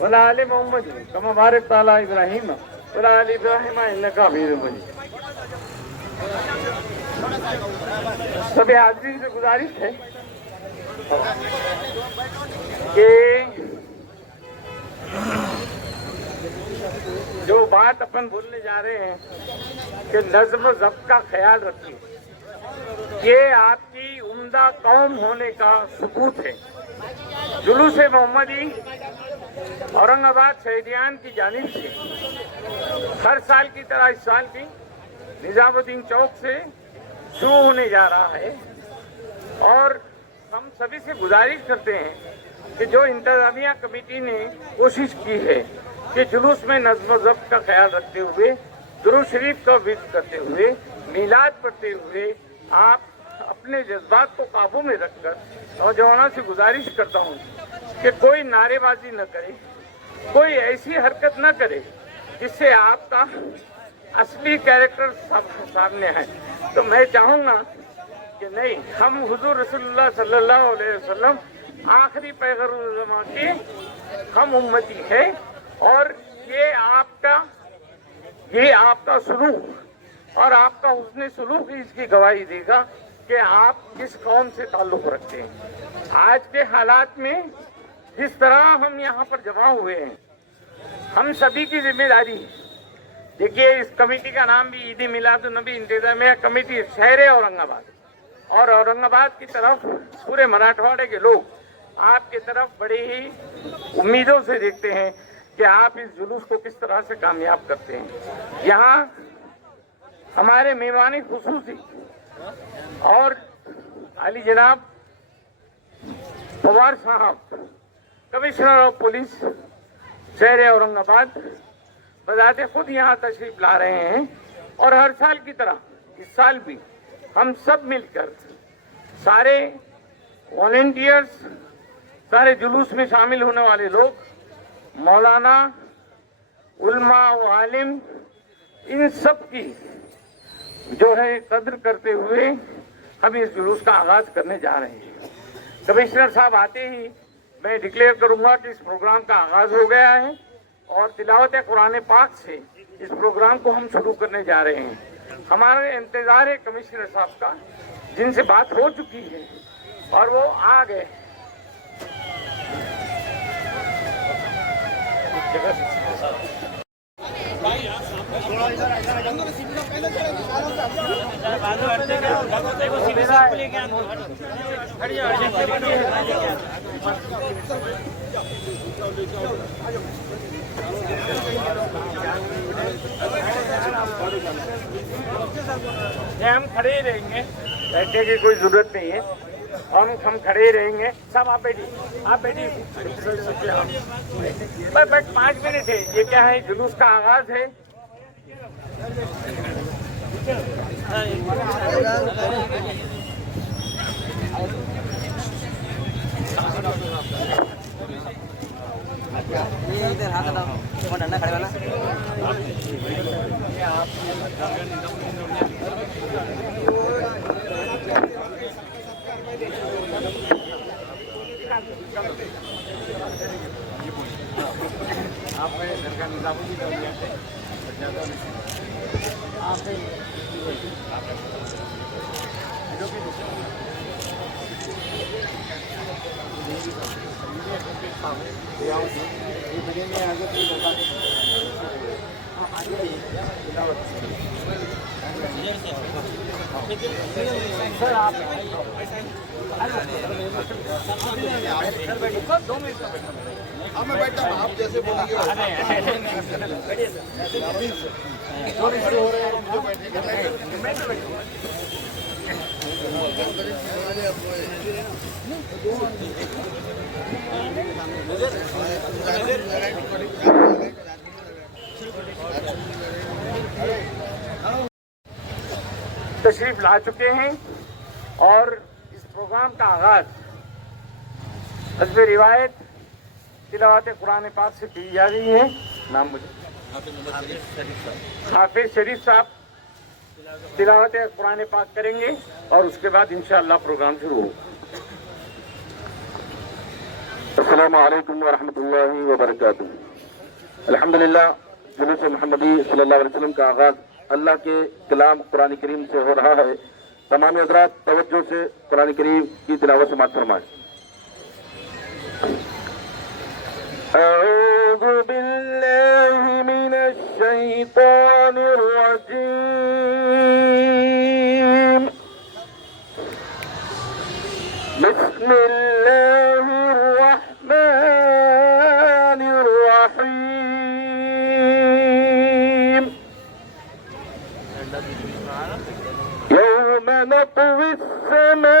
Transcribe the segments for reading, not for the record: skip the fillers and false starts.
वला आले मोहम्मद कमा बारक ताला इब्राहिम वला आले इब्राहिम इन्नका हमीदुम मजीद। सभी हाज़रीन से गुजारिश है कि जो बात अपन बोलने जा रहे हैं कि नज़्म ज़ब्त का ख्याल रखिए, ये आपकी उम्दा कौम होने का सबूत है। जुलूस मोहम्मदी औरंगाबाद शहीदियान की जानिब से हर साल की तरह इस साल भी निजामुद्दीन चौक से शुरू होने जा रहा है और हम सभी से गुजारिश करते हैं कि जो इंतजामिया कमेटी ने कोशिश की है कि जुलूस में नज़्म ज़ब्त का ख्याल रखते हुए दुरूद शरीफ का विज़ करते हुए मीलाद पढ़ते हुए आप अपने जज्बात को काबू में रखकर नौजवानों से गुजारिश करता हूँ कि कोई नारेबाजी न करे, कोई ऐसी हरकत न करे जिससे आपका असली कैरेक्टर सामने है। तो मैं चाहूँगा कि नहीं, हम हुजूर रसूलुल्लाह सल्लल्लाहु अलैहि वसल्लम आखिरी पैगम्बर के हम उम्मती है और ये आपका सलूक और आपका हुस्न सलूक ही इसकी गवाही देगा कि आप किस कौम से ताल्लुक़ रखते हैं। आज के हालात में जिस तरह हम यहाँ पर जमा हुए हैं, हम सभी की जिम्मेदारी है। देखिए, इस कमेटी का नाम भी ईद मिलादुन्नबी इंतजामिया कमेटी शहर औरंगाबाद और औरंगाबाद की तरफ पूरे मराठवाड़े के लोग आपके तरफ बड़ी ही उम्मीदों से देखते हैं कि आप इस जुलूस को किस तरह से कामयाब करते हैं। यहाँ हमारे मेहमान खुसूसी और अली जनाब पवार साहब कमिश्नर ऑफ पुलिस शहर औरंगाबाद बजाते खुद यहाँ तशरीफ ला रहे हैं और हर साल की तरह इस साल भी हम सब मिलकर सारे वॉलेंटियर्स, सारे जुलूस में शामिल होने वाले लोग, मौलाना, उल्मा व आलिम, इन सब की जो है कद्र करते हुए हम इस जुलूस का आगाज करने जा रहे हैं। कमिश्नर साहब आते ही मैं डिक्लेयर करूंगा कि इस प्रोग्राम का आगाज हो गया है और तिलावत कुरान पाक से इस प्रोग्राम को हम शुरू करने जा रहे हैं। हमारा इंतजार है कमिश्नर साहब का, जिनसे बात हो चुकी है और वो आ गए। हम खड़े रहेंगे, बैठने की कोई जरूरत नहीं है। हम खड़े रहेंगे। सब आप बैठिए, बस 5 मिनट है। ये क्या है, जुलूस का आगाज है। इधर हाथ हटाओ, वो डंडा खड़े वाला। आपने घर का निजामुद्दीन कर दिया है, सर आप 2 मिनट हाँ मैं बैठता हूँ, आप जैसे बोलेंगे तशरीफ ला चुके हैं और इस प्रोग्राम का आगाज हस्ब रिवायत तिलावत कुरान पाक से की जा रही है। नाम मुझे हाफिज शरीफ साहब तिलावत कुरान पाक करेंगे और उसके बाद इंशाअल्लाह प्रोग्राम शुरू होगा। अस्सलामु अलैकुम व रहमतुल्लाहि व बरकातुहू। अल्हम्दुलिल्लाह, जुलूस मोहम्मदी सल्लल्लाहु अलैहि वसल्लम का आगाज अल्लाह के कलाम कुरान करीम से हो रहा है। तमाम हज़रात तवज्जो से कुरान करीम की तिलावत समाअत फरमाएं। अऊज़ु बिल्लाहि मिनश शैतानिर रजीम। बिस्मिल्लाहिर रहमानिर रहीम। यौम नत्वी अस्समाअ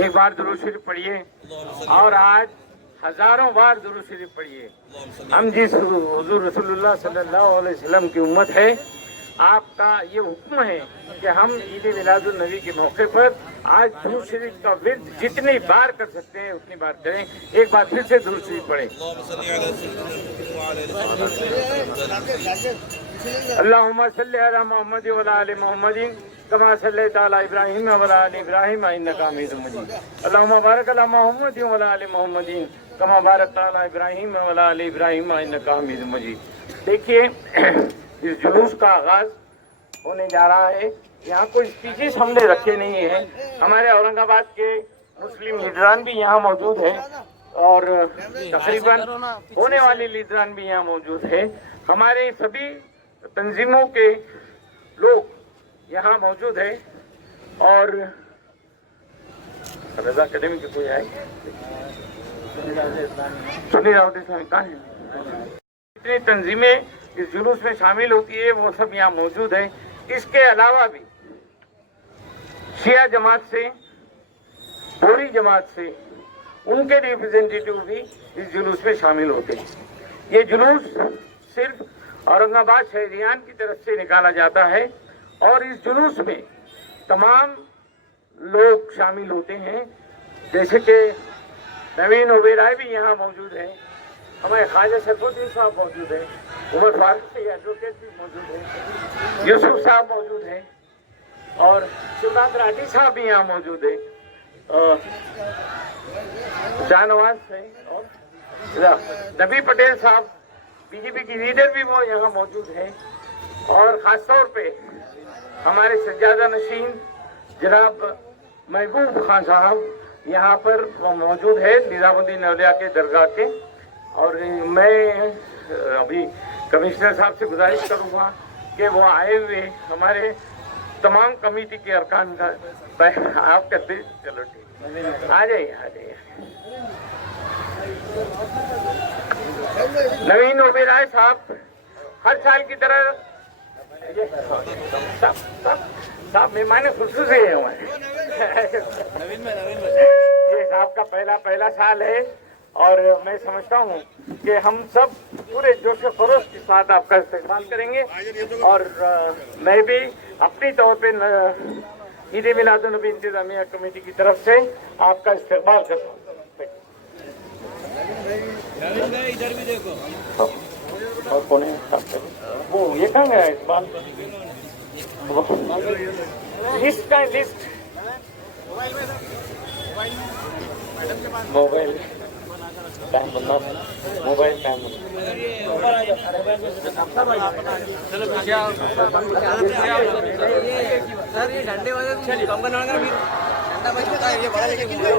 एक बार दुरूद शरीफ पढ़िए और आज हजारों बार दुरूद शरीफ पढ़िए। हम जिस हुजूर रसूलुल्लाह सल्लल्लाहु अलैहि वसल्लम की उम्मत है, आपका ये हुक्म है कि हम ईद मिलादुन नबी के मौके पर आज दुरूद शरीफ का विर्द जितनी बार कर सकते हैं उतनी बार करें। एक बार फिर से दुरूद शरीफ पढ़ें। अल्लाहुम्मा सल्ली अला मुहम्मद व अला आलि मुहम्मदिन कमा सल्लैता अला इब्राहीम व अला आलि इब्राहीम इन्नका हमीदुम मजीद। अल्लाहुम्मा बारिक अला मुहम्मद व अला आलि मुहम्मदिन कमा बारकता अला इब्राहीम व अला आलि इब्राहीम इन्नका हमीदुम मजीद। देखिए, इस जुलूस का आगाज होने जा रहा है। यहाँ कोई स्पीचेस हमने रखे नहीं है। हमारे औरंगाबाद के मुस्लिम लीडरान भी यहाँ मौजूद है और तकरीबन होने वाले लीडरान भी यहाँ मौजूद है। हमारे सभी तंजीमों के लोग यहाँ मौजूद है और रजा अकेडमी के कोई आए सुनी राउत इस्लामी कहाँ है? जितनी तंजीमें इस जुलूस में शामिल होती है वो सब यहाँ मौजूद है। इसके अलावा भी शिया जमात से, बोरी जमात से, उनके रिप्रेजेंटेटिव भी इस जुलूस में शामिल होते हैं। ये जुलूस सिर्फ औरंगाबाद शहरियान की तरफ से निकाला जाता है और इस जुलूस में तमाम लोग शामिल होते हैं, जैसे कि नवीन ओबेराय भी यहाँ मौजूद है, हमारे ख्वाजा सरफुद्दीन साहब मौजूद है, उमर फारूक से एडवोकेट भी मौजूद है, यूसुफ साहब मौजूद है और शिवनाथ राठी साहब भी यहाँ मौजूद है, शाहनवाज है और नबी पटेल साहब बीजेपी की लीडर भी वो यहाँ मौजूद है और खासतौर पे हमारे सज्जादा नशीन जनाब महबूब खान साहब यहाँ पर मौजूद है निजामुद्दीन औलिया के दरगाह के। और मैं अभी कमिश्नर साहब से गुजारिश करूँगा कि वो आए हुए हमारे तमाम कमेटी के अरकान का आप करते। चलो ठीक, आ जाइए आ जाइए। नवीन ओबेराय साहब हर साल की तरह साहब मेहमान खुशबू से है हमारे। ये साहब का पहला साल है और मैं समझता हूँ कि हम सब पूरे जोश खरोश के साथ आपका इस्तेमाल करेंगे और मैं भी अपनी तौर पे ईद मिलादुन नबी इंतजामिया कमेटी की तरफ से आपका इस्तेमाल करता हूँ। इधर भी देखो और कौन है वो ये कहाँ गया इस बार? लिस्ट का list mobile mobile time sir ये झंडे वाले कम करना होगा फिर झंडा बच होता है ये बड़ा लेके किधर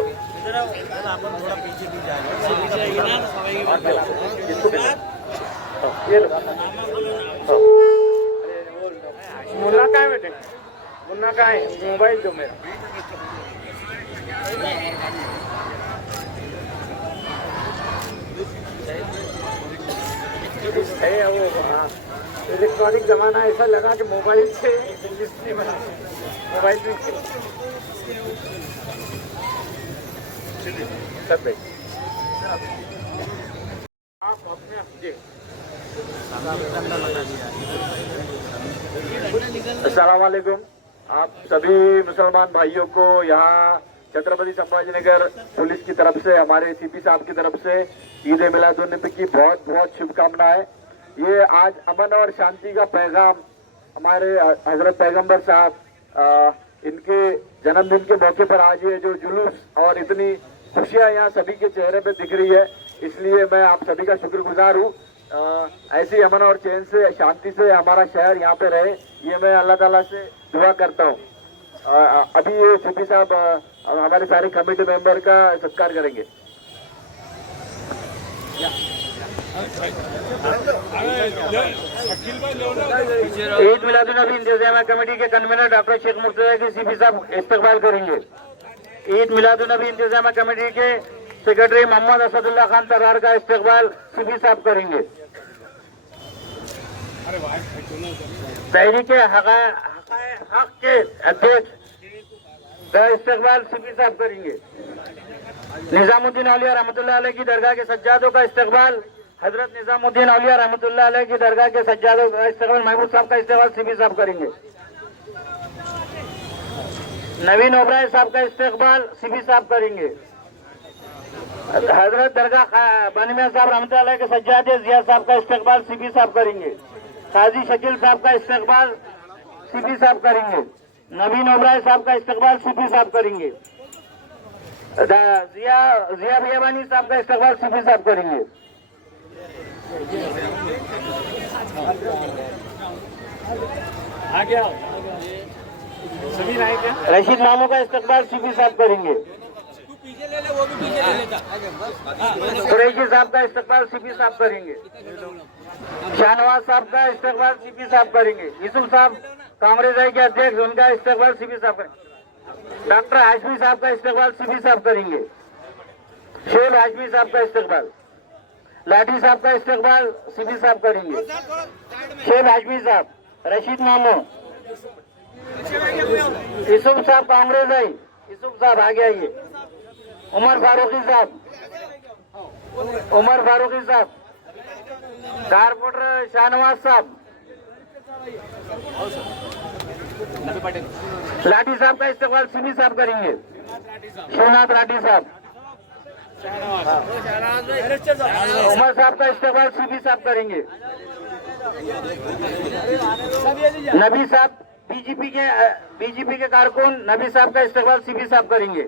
अपन थोड़ा पीछे भी जाएगा मुन्ना का है बेटे, मुन्ना का है मोबाइल दो मेरा। है वो, हाँ इलेक्ट्रॉनिक जमाना ऐसा लगा कि मोबाइल से डिस्प्ले बना, मोबाइल में सब बेटे आप अपने अस्सलाम वालेकुम। आप सभी मुसलमान भाइयों को यहाँ छत्रपति संभाजीनगर पुलिस की तरफ से, हमारे सीपी साहब की तरफ से ईद मिलाद-उन नबी की बहुत बहुत शुभकामनाएं। ये आज अमन और शांति का पैगाम हमारे हजरत पैगंबर साहब इनके जन्मदिन के मौके पर आज ये जो जुलूस और इतनी खुशियां यहाँ सभी के चेहरे पे दिख रही है, इसलिए मैं आप सभी का शुक्रगुजार हूँ। ऐसी अमन और चैन से, शांति से हमारा शहर यहाँ पे रहे, ये मैं अल्लाह ताला से दुआ करता हूँ। अभी ये सीपी साहब हमारे सारे कमेटी मेंबर का सत्कार करेंगे। ईद मिलादुन्नबी इंतजामिया कमेटी के कन्वीनर डॉक्टर शेख मुर्तजा की सीपी साहब इस्तकबाल करेंगे। ईद मिलादुन्नबी इंतजामिया कमेटी के सेक्रेटरी मोहम्मद असदुल्ला खान तरार का इस्तकबाल सीपी साहब करेंगे। तहरीक हक के अध्यक्ष का इस्तकबाल सीपी साहब करेंगे। निजामुद्दीन औलिया रहमतुल्लाह अलैह की दरगाह के सज्जादों का इस्तकबाल हजरत निजामुद्दीन औलिया रहमतुल्लाह अलैह की दरगाह के सज्जादों का इस्तकबाल महबूब साहब का इस्तकबाल सीपी साहब करेंगे। नवीन ओबराय साहब का इस्तकबाल सीपी साहब करेंगे। हजरत दरगाह बानिया साहब रहमतुल्लाह अलैह के सज्जादे जिया साहब का इस्तकबाल सीपी साहब करेंगे। काजी शकील साहब का इस्तकबाल सीपी साहब करेंगे। नवीन ओबराय साहब का इस्तकबाल सीपी साहब करेंगे। जिया बियाबानी साहब का इस्तकबाल सीपी साहब करेंगे। सभी रशीद मामू का इस्तकबाल सीपी साहब करेंगे। पीछे ले ले वो भी पीछे ले लेता कुरैशी साहब का इस्तकबाल सीपी साहब करेंगे। शाहनवाज साहब का इस्तकबाल सीपी साहब करेंगे। यूसुफ साहब कांग्रेस आई के अध्यक्ष, उनका इस्तकबाल सीपी साहब करेंगे। डॉक्टर हाशमी साहब का इस्तकबाल सीपी साहब करेंगे। शेख हाशमी साहब का इस्तकबाल, लाठी साहब का इस्तकबाल सीपी साहब करेंगे। शेख हाशमी साहब, रशीद मामू, यूसुफ साहब कांग्रेस आई, यूसुफ साहब आगे आइए। उमर फारूकी साहब, उमर फारूकी साहब, कारपोरेटर शाहनवाज साहब, लाठी साहब का इस्तकबाल सीपी साहब करेंगे। शिवनाथ लाठी साहब, उमर साहब का इस्तकबाल सीपी साहब करेंगे। नबी साहब बीजेपी के कारकुन नबी साहब का इस्तकबाल सीपी साहब करेंगे।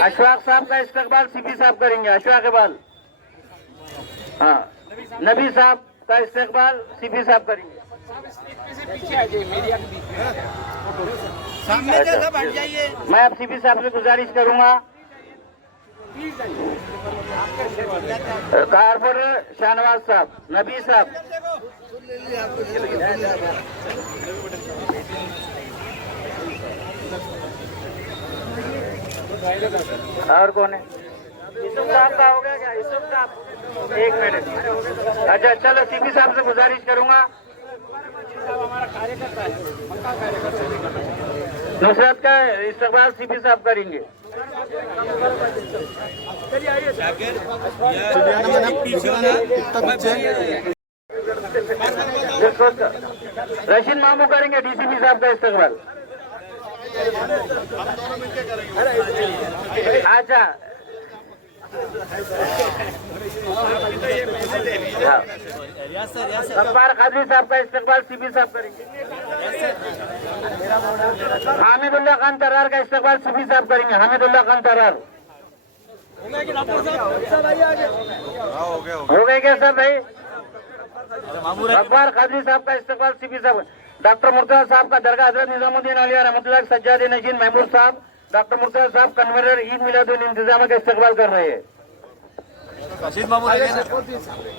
अशफाक साहब का इस्तकबाल सीपी साहब करेंगे। अशफाक इकबाल, हाँ, नबी साहब का इस्तकबाल सीपी साहब करेंगे। सामने से सब हट जाइए। मैं अब सीपी साहब से गुजारिश करूंगा, कारपोरेटर शाहनवाज साहब, नबी साहब, और कौन है? यूसुफ साहब का हो गया क्या? यूसुफ साहब, एक मिनट। अच्छा चलो, सीपी साहब से गुजारिश करूंगा, नुसरत का इस्तकबाल सीपी साहब करेंगे। रशीद मामू करेंगे डीसीपी साहब का इस्तकबाल। अच्छा, गफ्फार कादरी साहब का इस्तकबाल सीपी साहब करेंगे। हामिदुल्लाह खान तरार का इस्तकबाल सीपी साहब करेंगे। हामिदुल्लाह खान तरार, हो गए क्या सब भाई? अखबार कादरी साहब का इस्तेमाल सीपी साहब, डॉक्टर मुर्तजा साहब का दरगाह हजरत निजामुद्दीन अलिया रहमतुल्लाह सज्जाद नजीन महमूद साहब, डॉक्टर मुर्तजा साहब कन्वीनर ईद मिलादुल इंतजाम का इस्तेमाल कर रहे हैं।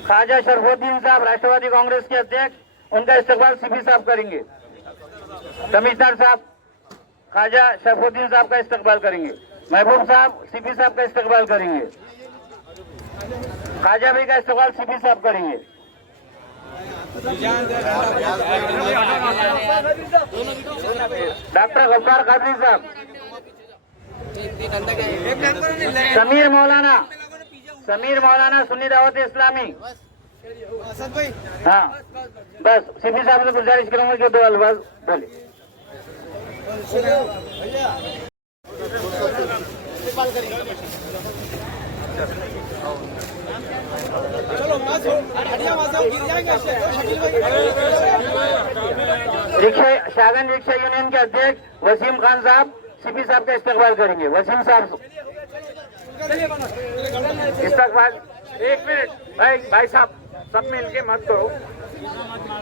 ख्वाजा शरफुद्दीन साहब राष्ट्रवादी कांग्रेस के अध्यक्ष, उनका इस्तेमाल सीपी साहब करेंगे। कमिश्नर साहब ख्वाजा शरफुद्दीन साहब का इस्तेमाल करेंगे। महबूब साहब सीपी साहब का इस्तेमाल करेंगे। ख्वाजा भाई का इस्तेमाल सीपी साहब करेंगे। डॉक्टर गफ्फार कादरी साहब, समीर मौलाना सुन्नी दावत इस्लामी। हाँ बस सीपी साहब से गुजारिश करूंगा कि 2 अल्फाज बोले। रिक्शा शागन रिक्शा यूनियन के अध्यक्ष वसीम खान साहब सीपी साहब का इस्तेमाल करेंगे। वसीम साहब इस्तेमाल। 1 मिनट भाई साहब, सब मिलके मत करो,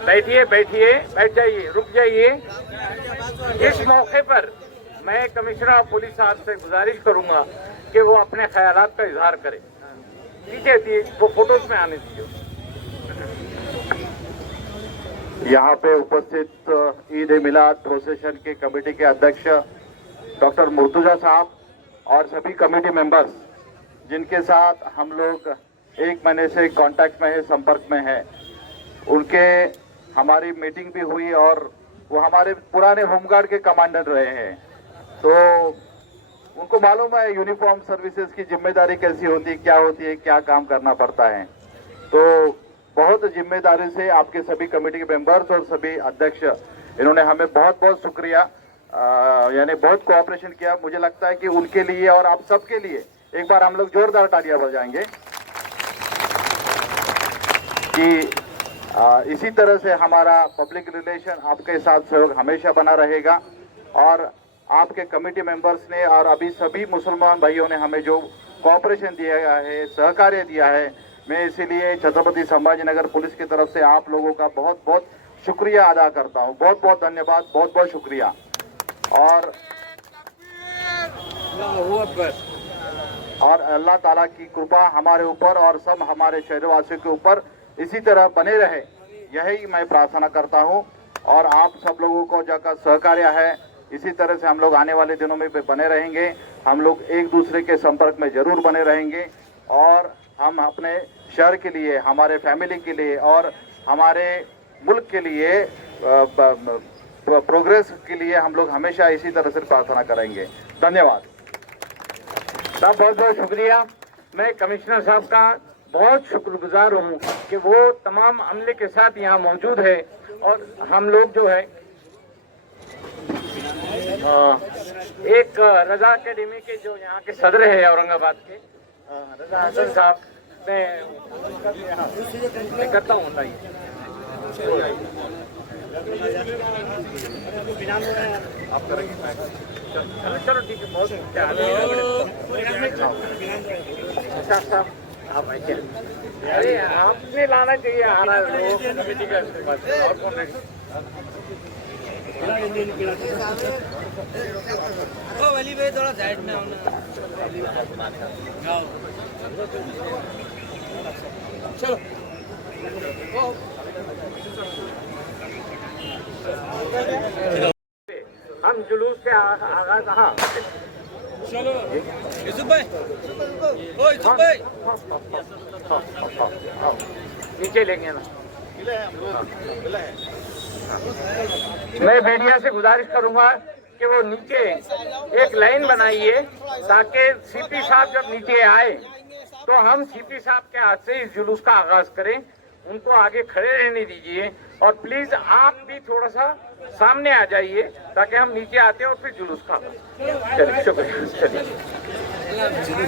बैठिए बैठ जाइए, रुक जाइए। इस मौके पर मैं कमिश्नर ऑफ पुलिस साहब से गुजारिश करूंगा कि वो अपने ख्यालात का इजहार करें। दीजिए वो फोटोज में आने दीजिए। यहाँ पे उपस्थित ईद ए मिलाद प्रोसेशन के कमेटी के अध्यक्ष डॉक्टर मुर्तजा साहब और सभी कमेटी मेंबर्स जिनके साथ हम लोग 1 महीने से कांटेक्ट में है, संपर्क में है, उनके हमारी मीटिंग भी हुई और वो हमारे पुराने होमगार्ड के कमांडर रहे हैं, तो उनको मालूम है यूनिफॉर्म सर्विसेज की जिम्मेदारी कैसी होती है, क्या काम करना पड़ता है। तो बहुत जिम्मेदारी से आपके सभी कमेटी के मेंबर्स और सभी अध्यक्ष, इन्होंने हमें बहुत बहुत शुक्रिया, यानी बहुत कोऑपरेशन किया। मुझे लगता है कि उनके लिए और आप सबके लिए एक बार हम लोग जोरदार तालियां बजाएंगे कि इसी तरह से हमारा पब्लिक रिलेशन आपके साथ सहयोग हमेशा बना रहेगा। और आपके कमेटी मेंबर्स ने और अभी सभी मुसलमान भाइयों ने हमें जो कोऑपरेशन दिया है, सहकार्य दिया है, मैं इसीलिए छत्रपति संभाजीनगर पुलिस की तरफ से आप लोगों का बहुत बहुत शुक्रिया अदा करता हूं। बहुत बहुत धन्यवाद, बहुत बहुत शुक्रिया। और अल्लाह ताला की कृपा हमारे ऊपर और सब हमारे शहरवासियों के ऊपर इसी तरह बने रहे, यही मैं प्रार्थना करता हूं। और आप सब लोगों को जो सहकार्य है, इसी तरह से हम लोग आने वाले दिनों में बने रहेंगे। हम लोग एक दूसरे के संपर्क में जरूर बने रहेंगे और हम अपने शहर के लिए, हमारे फैमिली के लिए और हमारे मुल्क के लिए प्रोग्रेस के लिए हम लोग हमेशा इसी तरह से प्रार्थना करेंगे। धन्यवाद साहब, बहुत बहुत शुक्रिया। मैं कमिश्नर साहब का बहुत शुक्रगुजार हूँ कि वो तमाम अमले के साथ यहाँ मौजूद है। और हम लोग जो है एक रजा एकेडमी के जो यहाँ के सदर है औरंगाबाद के रजा हसन साहब, मैं करता हूँ आप करेंगे। चलो ठीक है, बहुत साहब आप आइए। अरे आपने लाना चाहिए, आ रहा है कमेटी का और कौन है? वली भाई थोड़ा साइड में चलो। हम जुलूस के आगाज, हाँ चलो यूसुफ भाई, ओ यूसुफ भाई नीचे लेंगे ना। मैं मीडिया से गुजारिश करूंगा कि वो नीचे एक लाइन बनाइए ताकि सीपी साहब जब नीचे आए तो हम सीपी साहब के हाथ से इस जुलूस का आगाज करें। उनको आगे खड़े रहने दीजिए और प्लीज आप भी थोड़ा सा सामने आ जाइए ताकि हम नीचे आते हैं और फिर जुलूस का आगाज। चलिए शुक्रिया। चलिए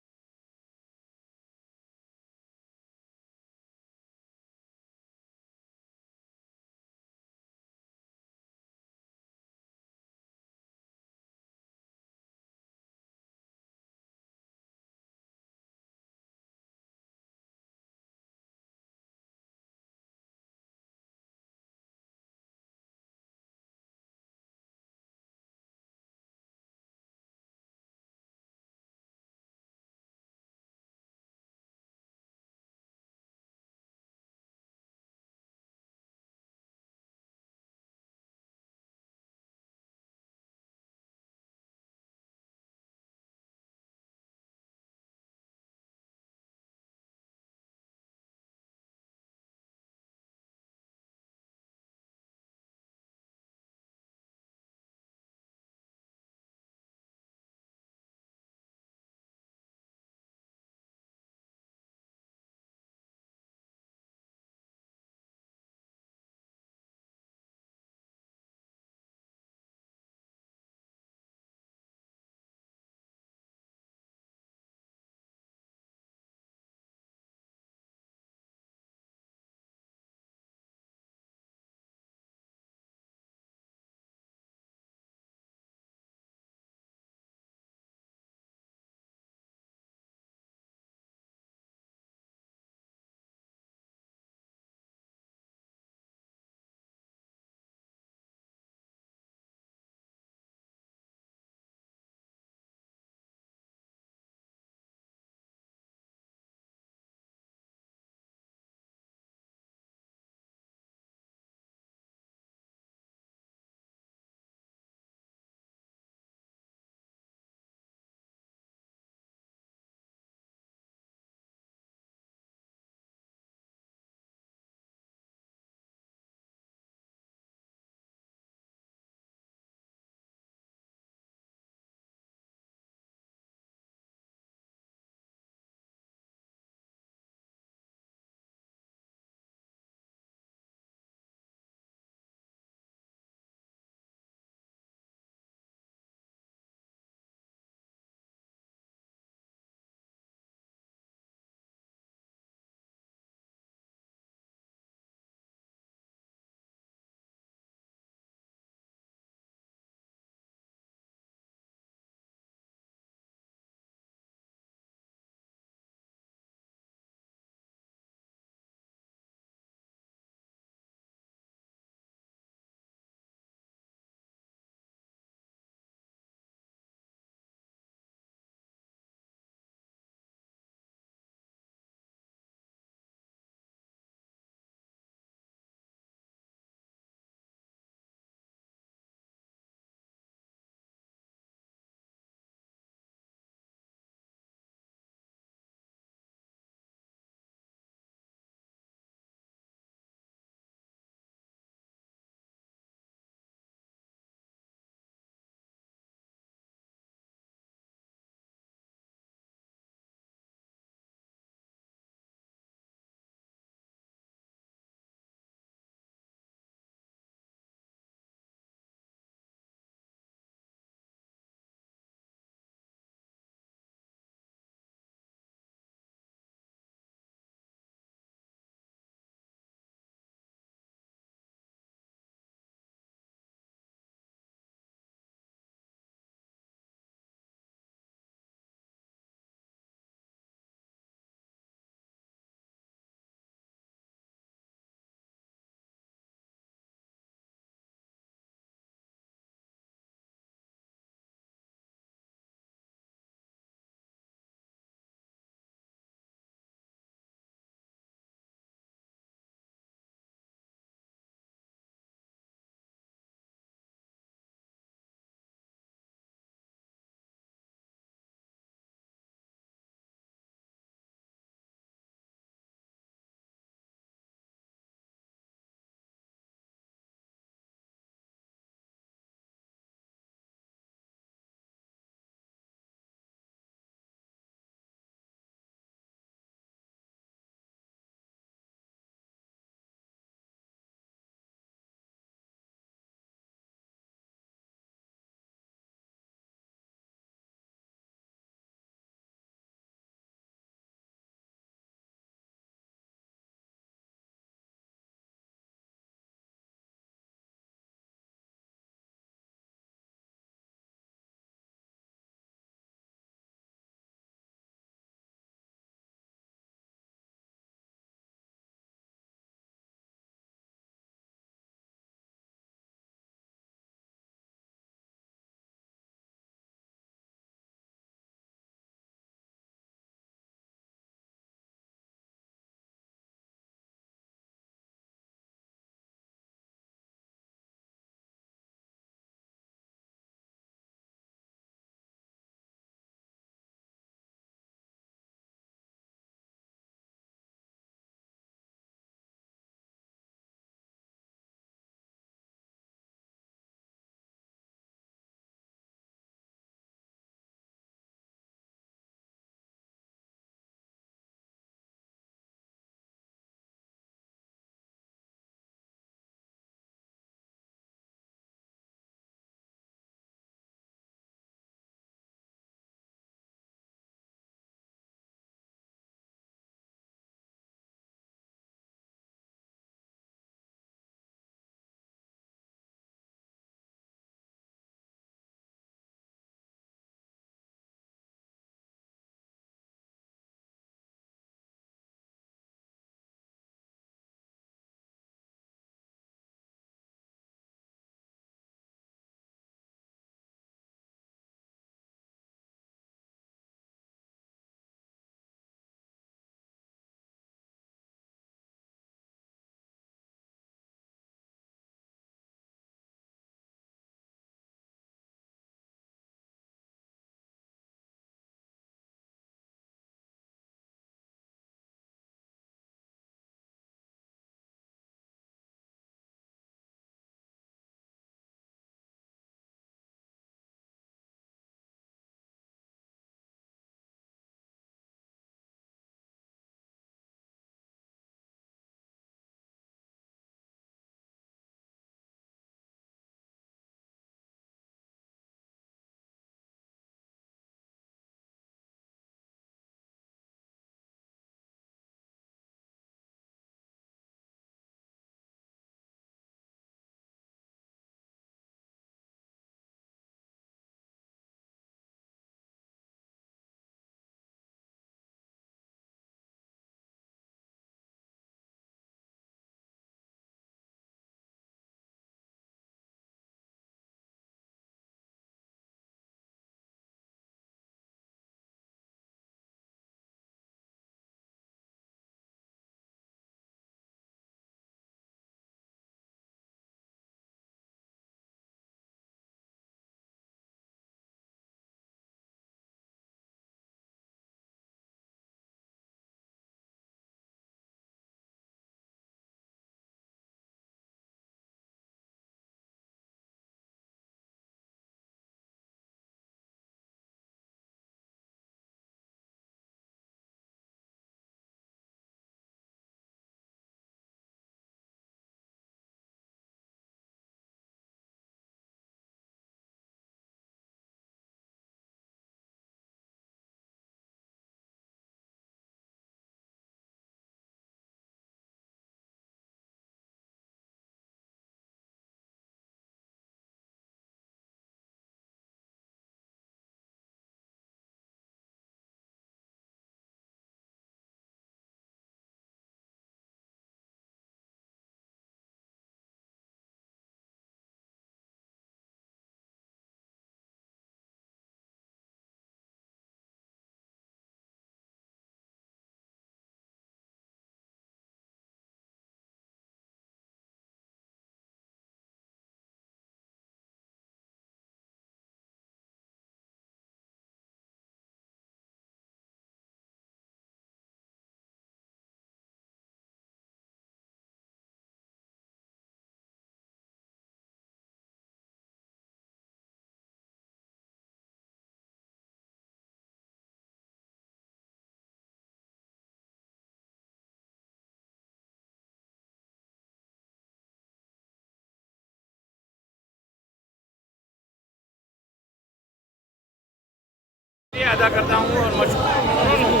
शुक्रिया अदा करता हूँ और मशहूर हूँ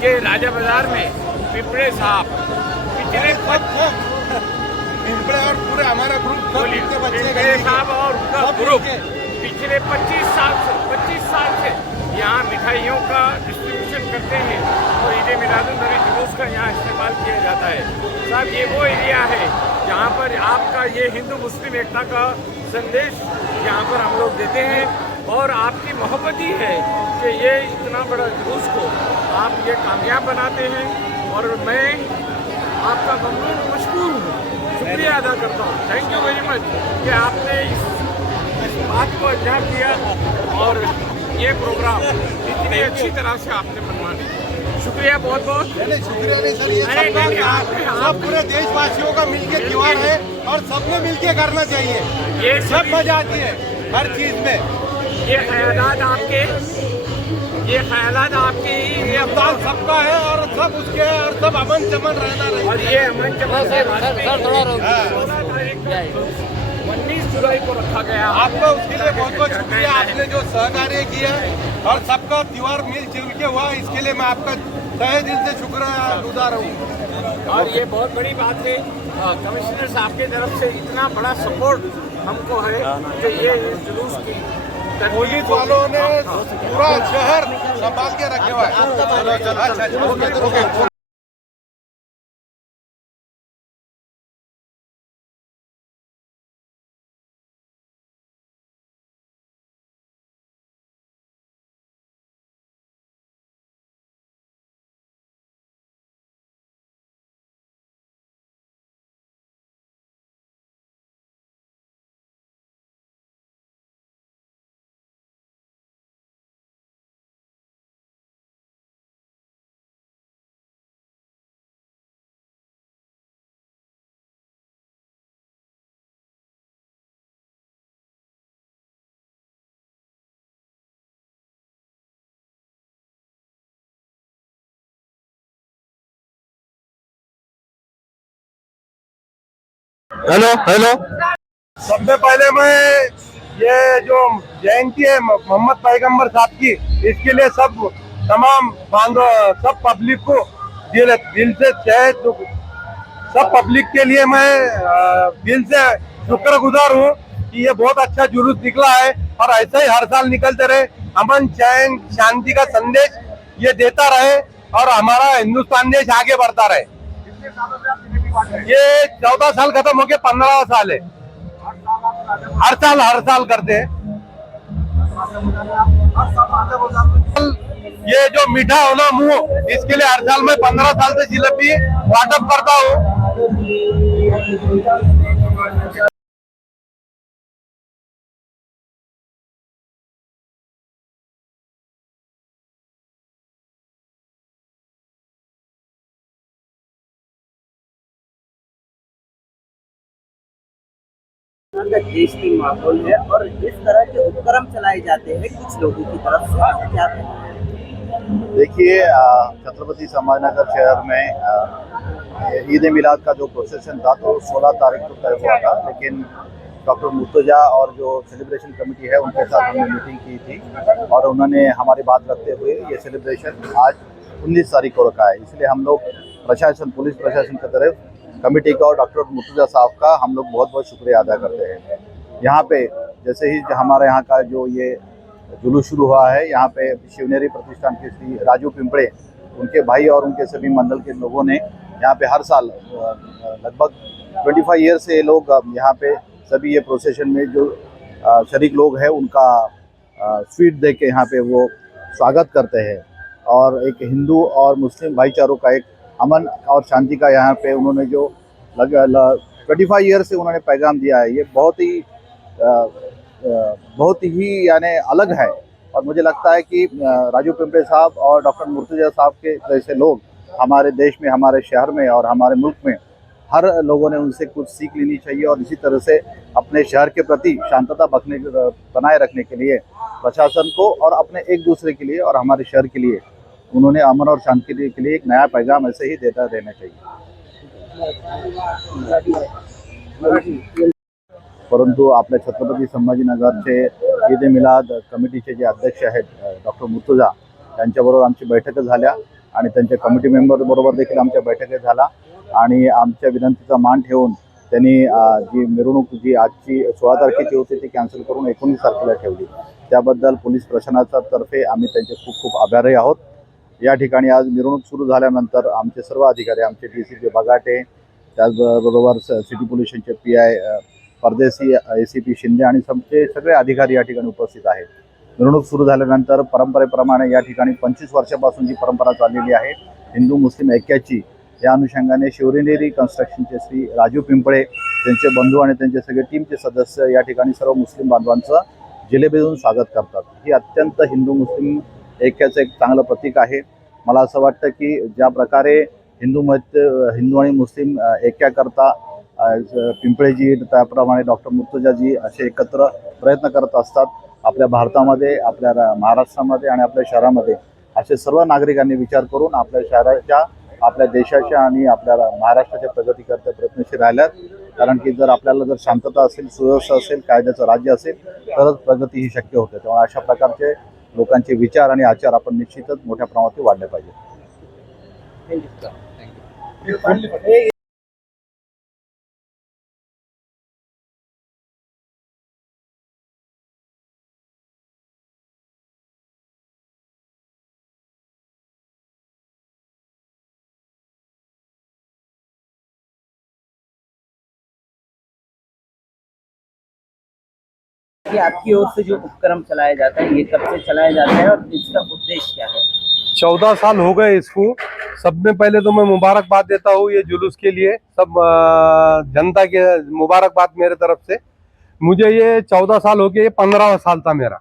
कि राजा बाजार में पिपड़े साहब पिछले पिंपड़े और पूरे हमारा ग्रुप के बच्चे पिपड़े साहब और उनका ग्रुप पिछले 25 साल से यहाँ मिठाइयों का डिस्ट्रीब्यूशन करते हैं और ईद मिलादुन्नबी जुलूस का यहाँ इस्तेमाल किया जाता है। साहब ये वो एरिया है जहाँ पर आपका ये हिंदू मुस्लिम एकता का संदेश यहाँ पर हम लोग देते हैं और आपकी मोहब्बत ही है कि ये इतना बड़ा जुलूस को आप ये कामयाब बनाते हैं और मैं आपका ममनून मशकूर हूँ, शुक्रिया अदा करता हूँ। थैंक यू वेरी मच कि आपने इस बात को अजा किया और ये प्रोग्राम इतनी अच्छी तरह से आपने मनवा ली। शुक्रिया बहुत बहुत। शुक्रिया नहीं सर, ये सब पूरे देशवासियों का मिलके त्योहार है और सबने मिलके करना चाहिए। ये सब मजा आती है हर चीज में। ये ख्यालात आपके ये अब्दाल सबका है और सब उसके है और सब अमन चमन रहना रहे। और ये अमन चमन से 19 जुलाई को रखा गया। आपका उसके लिए बहुत बहुत शुक्रिया, आपने जो सहकार्य किया और सबका त्योहार मिलजुल के हुआ, इसके लिए मैं आपका तहे दिल से शुक्रगुजार हूँ। और ये बहुत बड़ी बात है कमिश्नर साहब की तरफ से इतना बड़ा सपोर्ट हमको है कि ये जुलूस की पुलिस वालों ने पूरा शहर संभाल के रखे हुआ है। अच्छा। हेलो सबसे पहले मैं ये जो जयंती है मोहम्मद पैगंबर साहब की, इसके लिए तमाम सब पब्लिक को दिल से सब पब्लिक के लिए मैं दिल से शुक्रगुजार हूँ कि ये बहुत अच्छा जुलूस निकला है और ऐसा ही हर साल निकलते रहे। अमन चैन शांति का संदेश ये देता रहे और हमारा हिंदुस्तान देश आगे बढ़ता रहे। ये 14 साल खत्म हो गए, 15वां साल है। हर साल करते हैं। ये जो मीठा होना मुंह, इसके लिए हर साल मैं 15 साल से जिलेबी वाटअप करता हूँ। देश की माहौल है और इस तरह के उपक्रम चलाए जाते हैं कुछ लोगों की तरफ से, तो क्या कहना? देखिए, छत्रपति संभाजीनगर शहर में ईद मिलाद का जो प्रोसेशन था तो 16 तारीख को तय हुआ था, लेकिन डॉक्टर मुर्तजा और जो सेलिब्रेशन कमेटी है उनके साथ हमने मीटिंग की थी और उन्होंने हमारी बात रखते हुए ये सेलिब्रेशन आज 19 तारीख को रखा है। इसलिए हम लोग प्रशासन, पुलिस प्रशासन की तरफ कमेटी का और डॉक्टर मुर्तजा साहब का हम लोग बहुत बहुत शुक्रिया अदा करते हैं। यहाँ पे जैसे ही हमारे यहाँ का जो ये जुलूस शुरू हुआ है, यहाँ पे शिवनेरी प्रतिष्ठान के श्री राजू पिंपड़े, उनके भाई और उनके सभी मंडल के लोगों ने यहाँ पे हर साल लगभग 25 ईयर से ये लोग यहाँ पे सभी ये प्रोसेशन में जो शरीक लोग हैं उनका स्वीट दे के यहाँ पे वो स्वागत करते हैं और एक हिंदू और मुस्लिम भाईचारों का एक अमन और शांति का यहाँ पे उन्होंने जो 25 ईयर से उन्होंने पैगाम दिया है, ये बहुत ही यानी अलग है। और मुझे लगता है कि राजू पिंपड़े साहब और डॉक्टर मुर्तजा साहब के जैसे लोग हमारे देश में, हमारे शहर में और हमारे मुल्क में हर लोगों ने उनसे कुछ सीख लेनी चाहिए और इसी तरह से अपने शहर के प्रति शांतता बनाए रखने के लिए प्रशासन को और अपने एक दूसरे के लिए और हमारे शहर के लिए उन्होंने अमन और शांति के लिए एक नया पैगाम ऐसे ही देता रहना चाहिए। परंतु आपल्या छत्रपती संभाजीनगरचे ईद ए मिलाद कमिटीचे जे अध्यक्ष आहेत डॉक्टर मुर्तजा त्यांच्याबरोबर आमची बैठक झाल्या आणि त्यांच्या कमिटी मेंबर बरोबर देखील आमच्या बैठकी झाला आणि आमच्या विनंतीचा मान ठेवून त्यांनी जी मिरवणूक जी आजची 16 तारखेची होती ती कॅन्सल करून 19 तारखेला ठेवली. त्याबद्दल पोलीस प्रशासनाच्या तर्फे आम्ही त्यांचे खूप खूप आभारी आहोत. या ठिकाणी आज मिरवणूक सुरू झाल्यानंतर आमचे सर्व अधिकारी, आमचे DCP बगाटे, त्याचबरोबर सिटी पोलिसांचे PI परदेशी, ACP शिंदे आणि सगळे अधिकारी या ठिकाणी उपस्थित आहेत. मिरवणूक सुरू झाल्यानंतर परंपरेप्रमाणे या ठिकाणी 25 वर्षापासून जी परंपरा चाललेली आहे हिंदू मुस्लिम ऐक्याची, या अनुषंगाने शिवनेरी कन्स्ट्रक्शनचे श्री राजू पिंपळे, त्यांचे बंधू आणि त्यांचे सगळे टीमचे सदस्य या ठिकाणी सर्व मुस्लिम बांधवांचं जिलेबी स्वागत करतात. ही अत्यंत हिंदू मुस्लिम ऐक्याचं एक चांगलं प्रतीक आहे. मला असं वाटतं की ज्या प्रकारे हिंदू आणि मुस्लिम ऐक्याकरता पिंपळेजी, त्याप्रमाणे डॉक्टर मुर्तजाजी असे एकत्र प्रयत्न करत असतात. आपल्या भारतामध्ये, आपल्या महाराष्ट्रामध्ये आणि आपल्या शहरामध्ये असे सर्व नागरिकांनी विचार करून आपल्या शहराच्या, आपल्या देशाच्या आणि आपल्या महाराष्ट्राच्या प्रगतीकरता प्रयत्नशील राहिल्यात. कारण की जर आपल्याला जर शांतता असेल, सुव्यवस्था असेल, कायद्याचं राज्य असेल तरच प्रगती ही शक्य होते. त्यामुळे अशा प्रकारचे लोकांचे विचार आणि आचार आपण निश्चितच मोठ्या प्रमाणात वाढले पाहिजे. कि आपकी ओर से जो उपक्रम चलाया जाता है ये कब से चलाया जाता है और इसका उद्देश्य क्या है? 14 साल हो गए इसको। सब में पहले तो मैं मुबारकबाद देता हूँ ये जुलूस के लिए, सब जनता के मुबारकबाद मेरे तरफ से। मुझे ये 14 साल हो गए, ये 15वां साल था मेरा।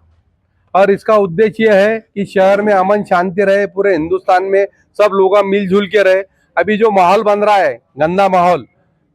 और इसका उद्देश्य ये है कि शहर में अमन शांति रहे, पूरे हिंदुस्तान में सब लोग मिलजुल के रहे। अभी जो माहौल बन रहा है गंदा माहौल,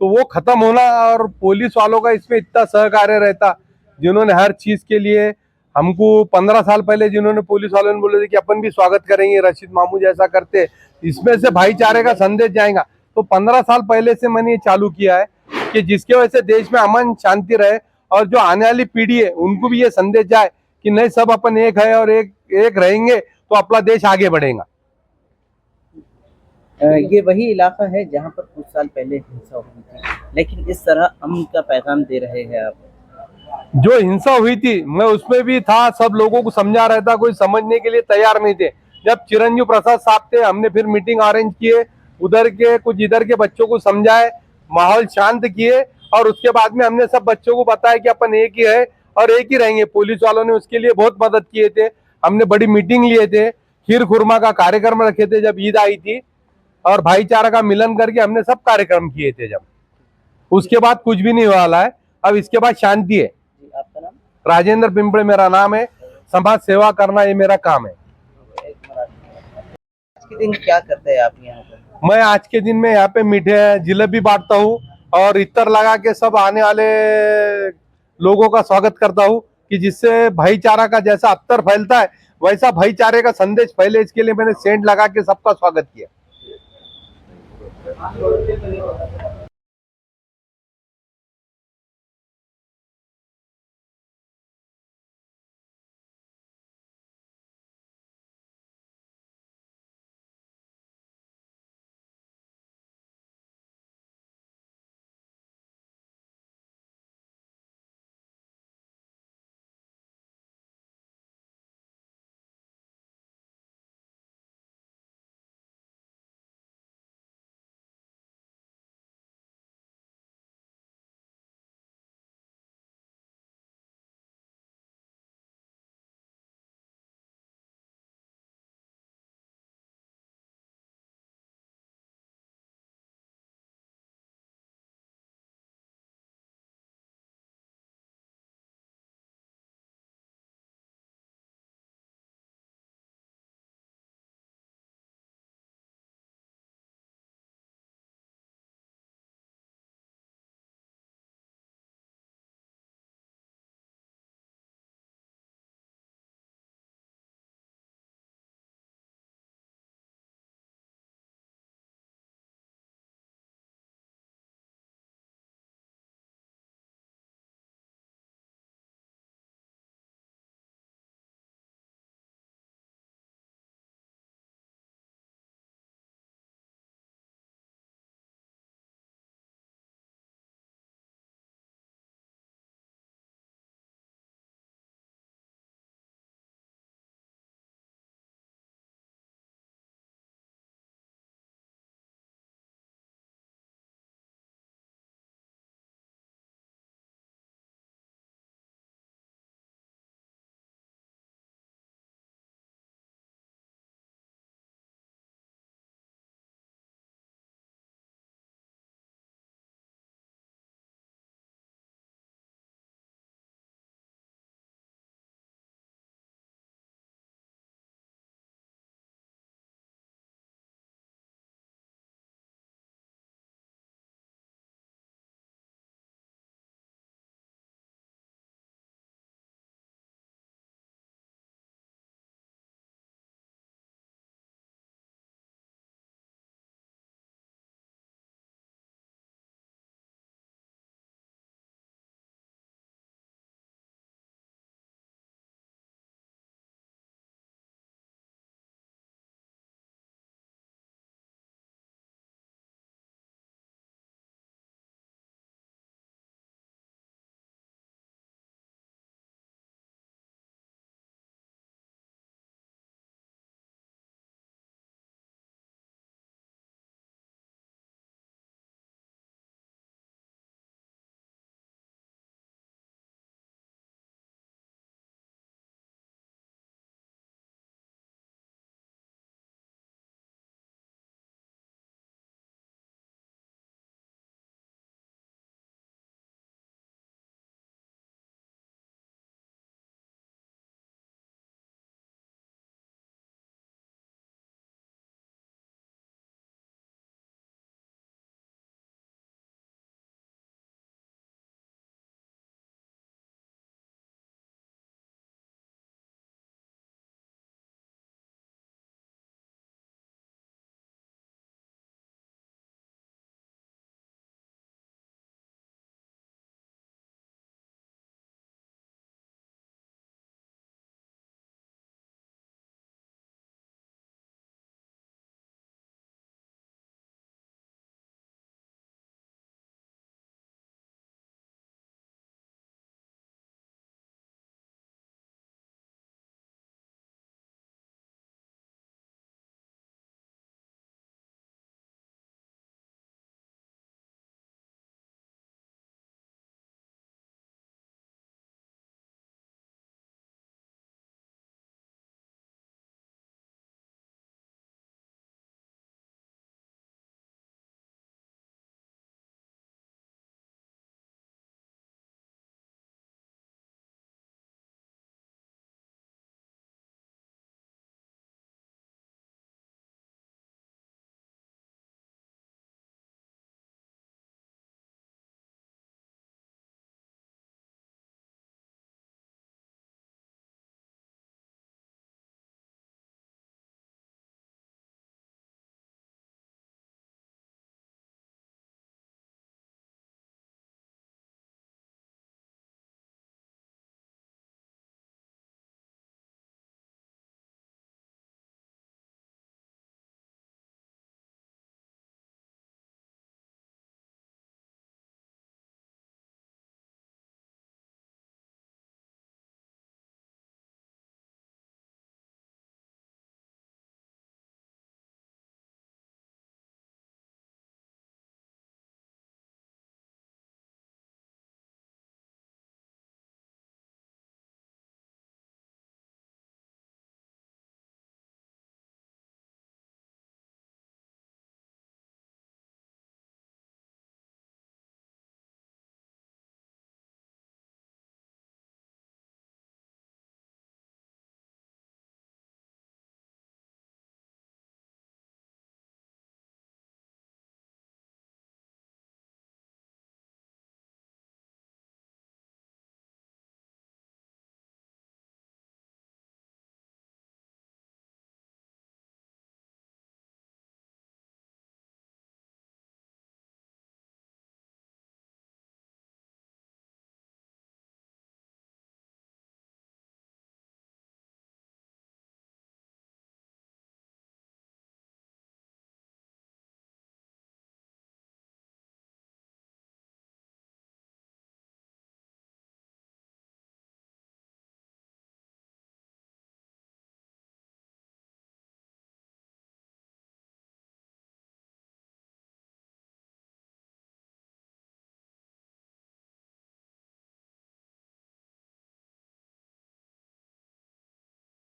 तो वो खत्म होना, और पुलिस वालों का इसमें इतना सहकार्य रहता, जिन्होंने हर चीज के लिए हमको 15 साल पहले जिन्होंने पुलिस वालों ने बोले थे कि अपन भी स्वागत करेंगे, रशीद मामू जैसा करते, इसमें से भाईचारे का संदेश जाएगा। तो 15 साल पहले से मैंने ये चालू किया है कि जिसके वजह से देश में अमन शांति रहे और जो आने वाली पीढ़ी है उनको भी ये संदेश जाए कि नहीं, सब अपन एक है और एक रहेंगे तो अपना देश आगे बढ़ेगा। ये वही इलाका है जहाँ पर कुछ साल पहले हिंसा हुई थी, लेकिन इस तरह अमन का पैगाम दे रहे हैं आप। जो हिंसा हुई थी मैं उसमें भी था, सब लोगों को समझा रहा था, कोई समझने के लिए तैयार नहीं थे। जब चिरंजीव प्रसाद साहब थे, हमने फिर मीटिंग अरेंज किए, उधर के कुछ इधर के बच्चों को समझाए, माहौल शांत किए, और उसके बाद में हमने सब बच्चों को बताया कि अपन एक ही है और एक ही रहेंगे। पुलिस वालों ने उसके लिए बहुत मदद किए थे। हमने बड़ी मीटिंग लिए थे, खीर खुरमा का कार्यक्रम रखे थे जब ईद आई थी, और भाईचारा का मिलन करके हमने सब कार्यक्रम किए थे। जब उसके बाद कुछ भी नहीं वाला है, अब इसके बाद शांति है। आपका नाम? राजेंद्र पिंपळे मेरा नाम है। समाज सेवा करना ये मेरा काम है। आज के दिन क्या करते हैं आप यहाँ पर? मैं आज के दिन में यहाँ पे मीठे जिलेबी बांटता हूँ और इत्र लगा के सब आने वाले लोगों का स्वागत करता हूँ, कि जिससे भाईचारा का जैसा अत्तर फैलता है वैसा भाईचारे का संदेश फैले, इसके लिए मैंने सेंट लगा के सबका स्वागत किया।